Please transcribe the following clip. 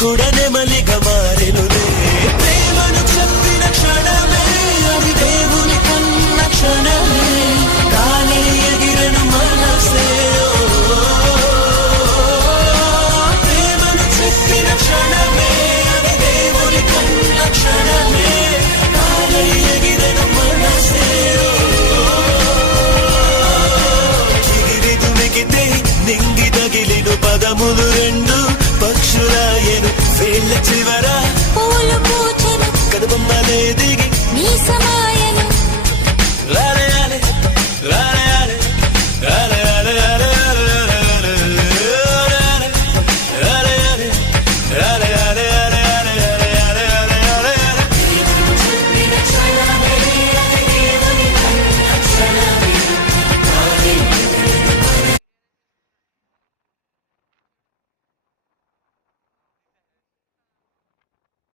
కూడా నెమలిగా మారెనులే. ప్రేమను చెప్పిన క్షణమే అది దేవుని కన్న క్షణమే, గాలి ఎగిరెను మనసే. ప్రేమను చెప్పిన క్షణమే అది దేవుని కన్న క్షణమే, గాలి ఎగిరెను మనసే. చిగిరిదుమిగితే నింగి తగిలిను పదములు రెండు పక్షులాయను. వేళ్ళ చివర పూలు పూచెను కనుబొమ్మలే దిగి నీ సమాయను. రాలే రాలే